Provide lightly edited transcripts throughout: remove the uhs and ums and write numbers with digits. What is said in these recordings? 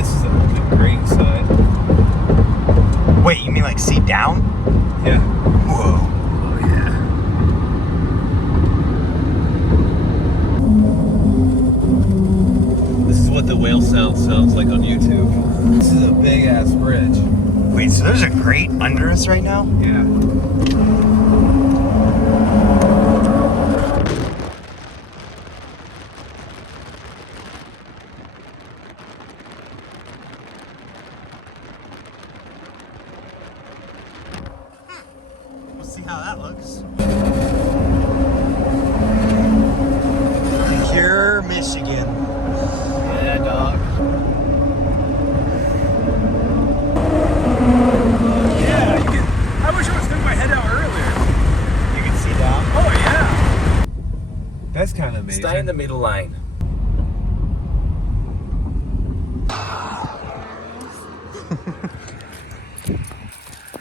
this is a great side. Wait, you mean like seat down? Yeah. Whoa. Oh yeah. This is what the whale sound sounds like on YouTube. This is a big ass bridge. Wait, so there's a grate under us right now? Yeah. We'll see how that looks. Pure Michigan. Yeah, dog. Yeah, you can. I wish I would stick my head out earlier. You can see down. Oh yeah. That's kind of amazing. Stay in the middle lane.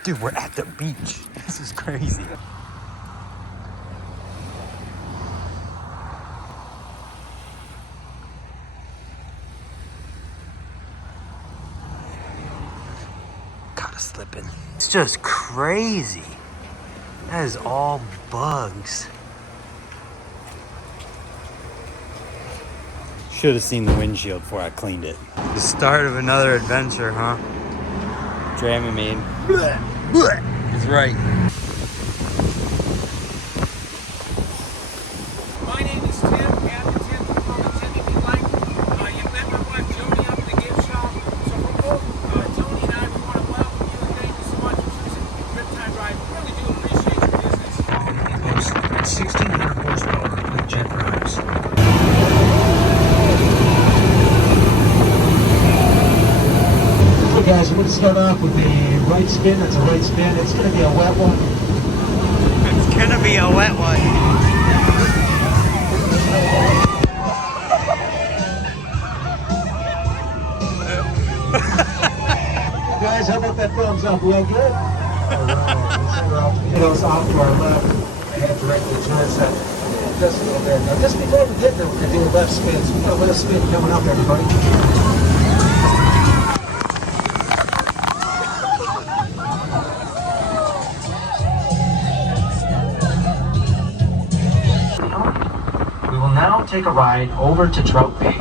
Dude, we're at the beach. This is crazy. Gotta slipping. It's just crazy. That is all bugs. Should have seen the windshield before I cleaned it. The start of another adventure, huh? Dramamine. Is right. My name is Tim, Captain Tim from Houghton, if you'd like. You met my wife Jody up in the gift shop. So for both Tony and I, we want to welcome you and thank you so much for choosing Riptide Ride. We really do appreciate your business. It boasts 1,600 horsepower with jet drives. Okay guys, we're going to start off with the right spin. That's a right spin. It's going to be a wet one. It's gonna be a wet one. Guys, how about that thumbs up? Real good? Alright, let's off to our left. Head directly towards that. Just a little bit. Now, just before we get there, we're going to do a left spin. So we've got a left spin coming up, everybody. Now take a ride over to Trout Bay.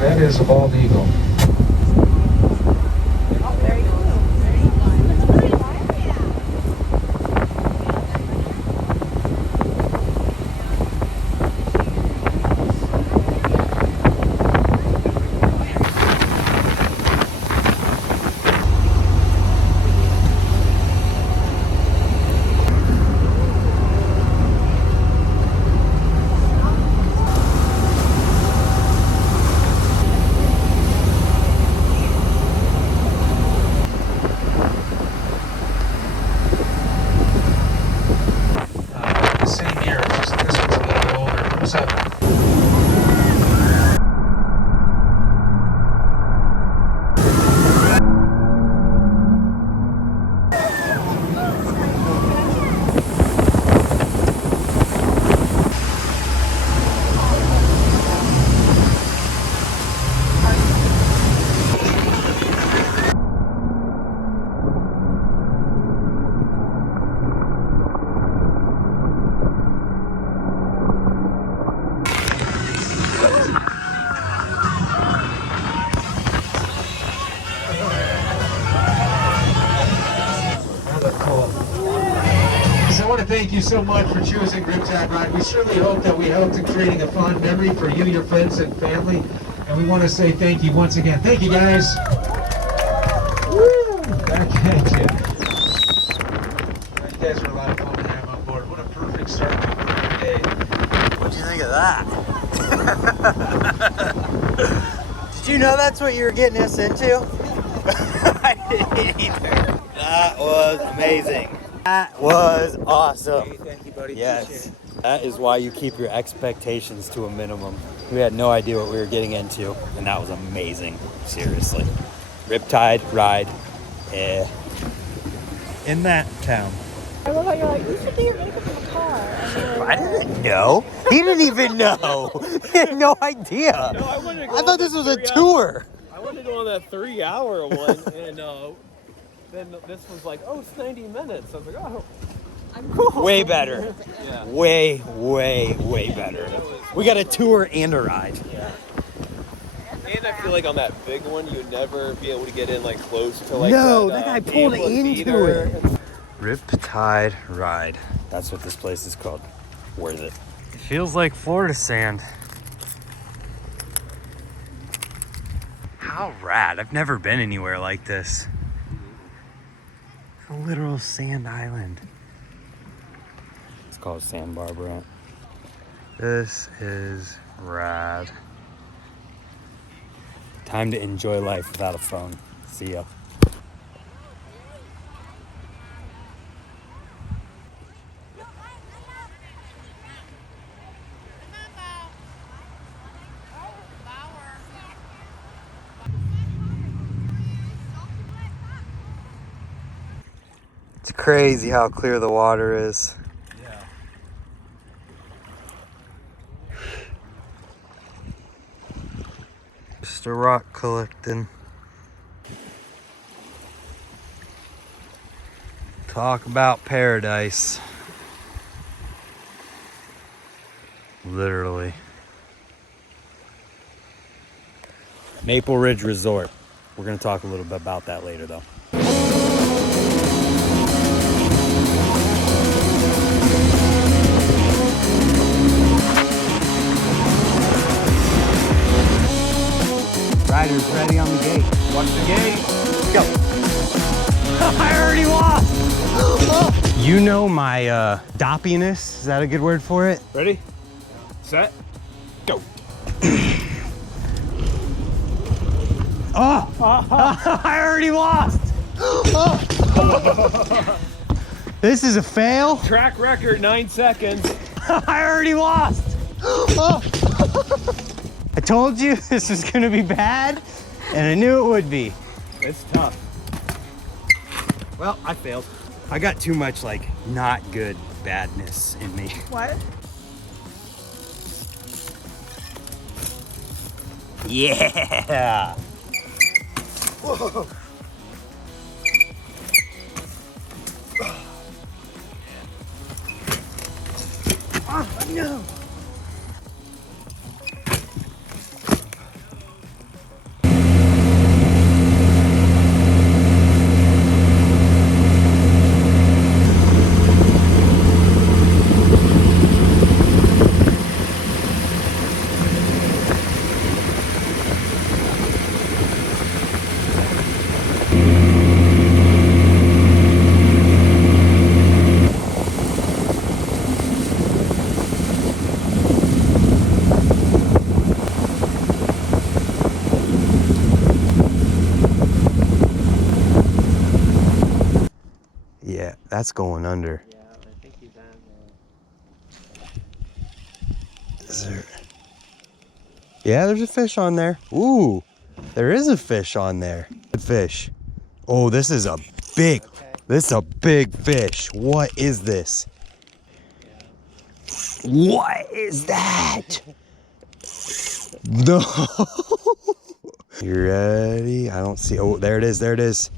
That is a bald eagle. Thank you so much for choosing Riptide Ride. We certainly hope that we helped in creating a fond memory for you, your friends, and family. And we want to say thank you once again. Thank you, guys. Woo! Back at you. You guys are a lot of fun to have on board. What a perfect start to a perfect day. What'd you think of that? Did you know that's what you were getting us into? I didn't either. That was amazing. That was awesome. Hey, thank you, buddy. Yes. That is why you keep your expectations to a minimum. We had no idea what we were getting into, and that was amazing. Seriously. Riptide ride in that town. I love how you're like, you should do your makeup in the car. And I didn't know. He didn't even know. He had no idea. No, I wanted to go I on thought that this was a 3 hour tour. I wanted to go on that 3-hour one, and then this was like, oh, it's 90 minutes. I was like, oh, I'm cool. Way better. Yeah. Way, way, way better. We got a tour and a ride. And I feel like on that big one, you'd never be able to get in like close to like No, that guy pulled ambulance into either. it. Riptide ride. That's what this place is called. Worth it. It feels like Florida sand. How rad. I've never been anywhere like this. It's a literal sand island. It's called Sandbar, Brent. This is rad. Time to enjoy life without a phone. See ya. It's crazy how clear the water is. Yeah. Just a rock collecting. Talk about paradise. Literally. Maple Ridge Resort. We're gonna talk a little bit about that later though. Riders ready on the gate. Watch the gate. Go. I already lost. You know my doppiness. Is that a good word for it? Ready? Set. Go. Oh! I already lost. This is a fail. Track record 9 seconds. I already lost. I told you this was gonna be bad, and I knew it would be. It's tough. Well, I failed. I got too much like not good badness in me. what? Yeah. Whoa. Oh, no. Yeah, that's going under. Yeah, I think he's on there. Is there... Yeah, there's a fish on there. Ooh, there is a fish on there. Good fish. Oh, this is a big, this is a big fish. What is this? What is that? No. You ready? I don't see. Oh, there it is. There it is.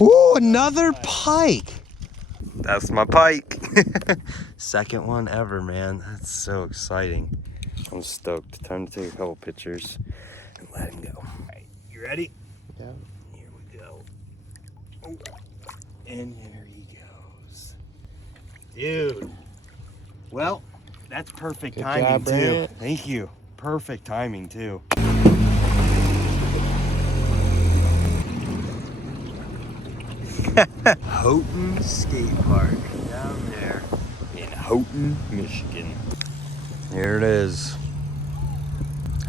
Ooh, another pike. That's my pike. Second one ever, man. That's so exciting. I'm stoked. Time to take a couple pictures and let him go. All right, you ready? Yeah. Here we go. Oh, and there he goes. Dude. Well, that's perfect Good timing job, too. Brant. Thank you. perfect timing too. Houghton Skate Park down there in Houghton, Michigan. There it is.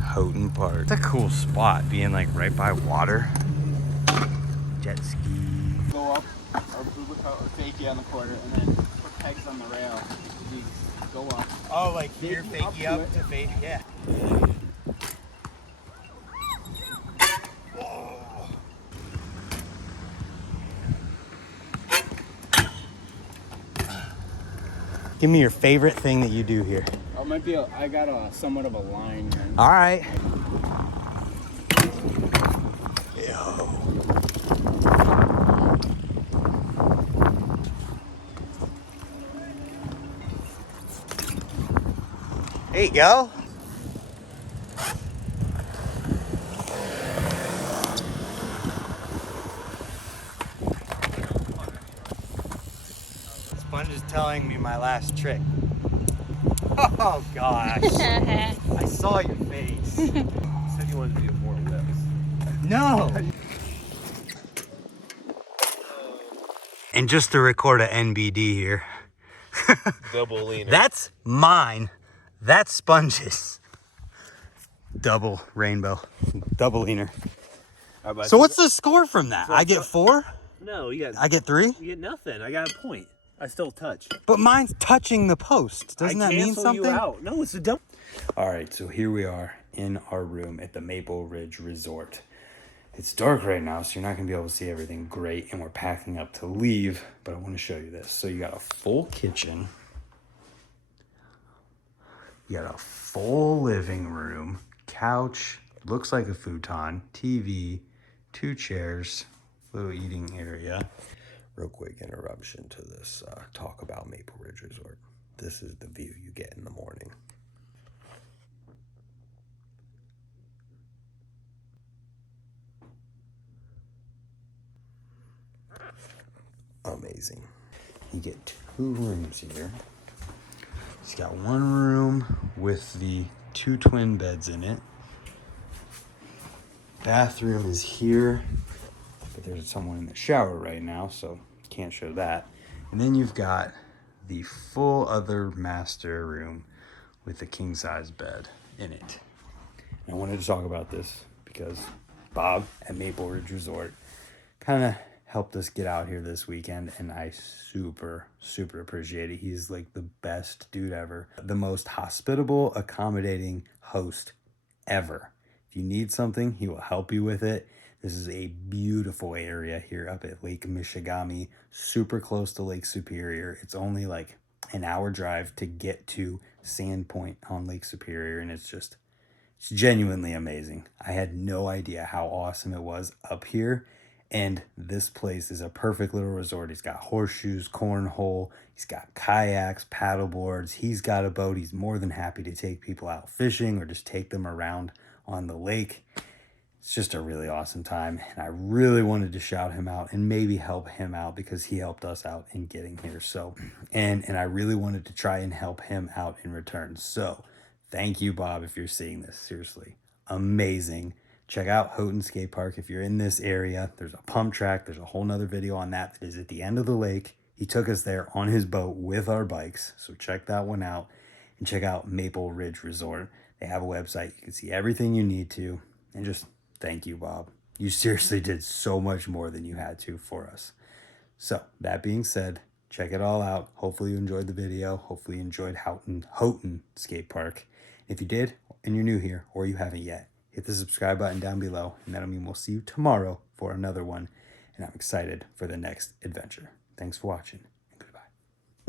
Houghton Park. It's a cool spot, being like right by water. Jet ski. Go up or fakie on the quarter and then put pegs on the rail. You go up. Oh, like here, fakie up to fake, yeah. Give me your favorite thing that you do here. Oh, it might be. I got a somewhat of a line. All right. There you go. Sponge is telling me my last trick. Oh gosh. I saw your face. You said you wanted to do more whips. No. And just to record a NBD here. Double leaner. That's mine. That's Sponge's. Double rainbow. Double leaner. So what's the score from that? I get 4? No, you got. I get 3? You get nothing. I got a point. I still touch. But mine's touching the post. Doesn't that mean something? You out. No, it's a dump. All right, so here we are in our room at the Maple Ridge Resort. It's dark right now, so you're not gonna be able to see everything great, and we're packing up to leave, but I wanna show you this. So you got a full kitchen. You got a full living room, couch, looks like a futon, TV, 2 chairs, little eating area. Real quick interruption to this talk about Maple Ridge Resort. This is the view you get in the morning. Amazing. You get 2 rooms here. It's got 1 room with the 2 twin beds in it. Bathroom is here, but there's someone in the shower right now, so can't show that. And then you've got the full other master room with the king size bed in it. And I wanted to talk about this because Bob at Maple Ridge Resort kind of helped us get out here this weekend, and I super appreciate it. He's like the best dude ever. The most hospitable, accommodating host ever. If you need something, he will help you with it. This is a beautiful area here up at Lake Michigamme, super close to Lake Superior. It's only like an hour drive to get to Sandpoint on Lake Superior, and it's genuinely amazing. I had no idea how awesome it was up here. And this place is a perfect little resort. He's got horseshoes, cornhole, he's got kayaks, paddle boards, he's got a boat. He's more than happy to take people out fishing or just take them around on the lake. It's just a really awesome time. And I really wanted to shout him out and maybe help him out because he helped us out in getting here. So, and I really wanted to try and help him out in return. So thank you, Bob, if you're seeing this. Seriously, amazing. Check out Houghton Skate Park if you're in this area. There's a pump track. There's a whole nother video on that is at the end of the lake. He took us there on his boat with our bikes. So check that one out. And check out Maple Ridge Resort. They have a website. You can see everything you need to. And just thank you, Bob. You seriously did so much more than you had to for us. So that being said, check it all out. Hopefully you enjoyed the video. Hopefully you enjoyed Houghton Skate Park. If you did, and you're new here, or you haven't yet, hit the subscribe button down below, and that'll mean we'll see you tomorrow for another one, and I'm excited for the next adventure. Thanks for watching.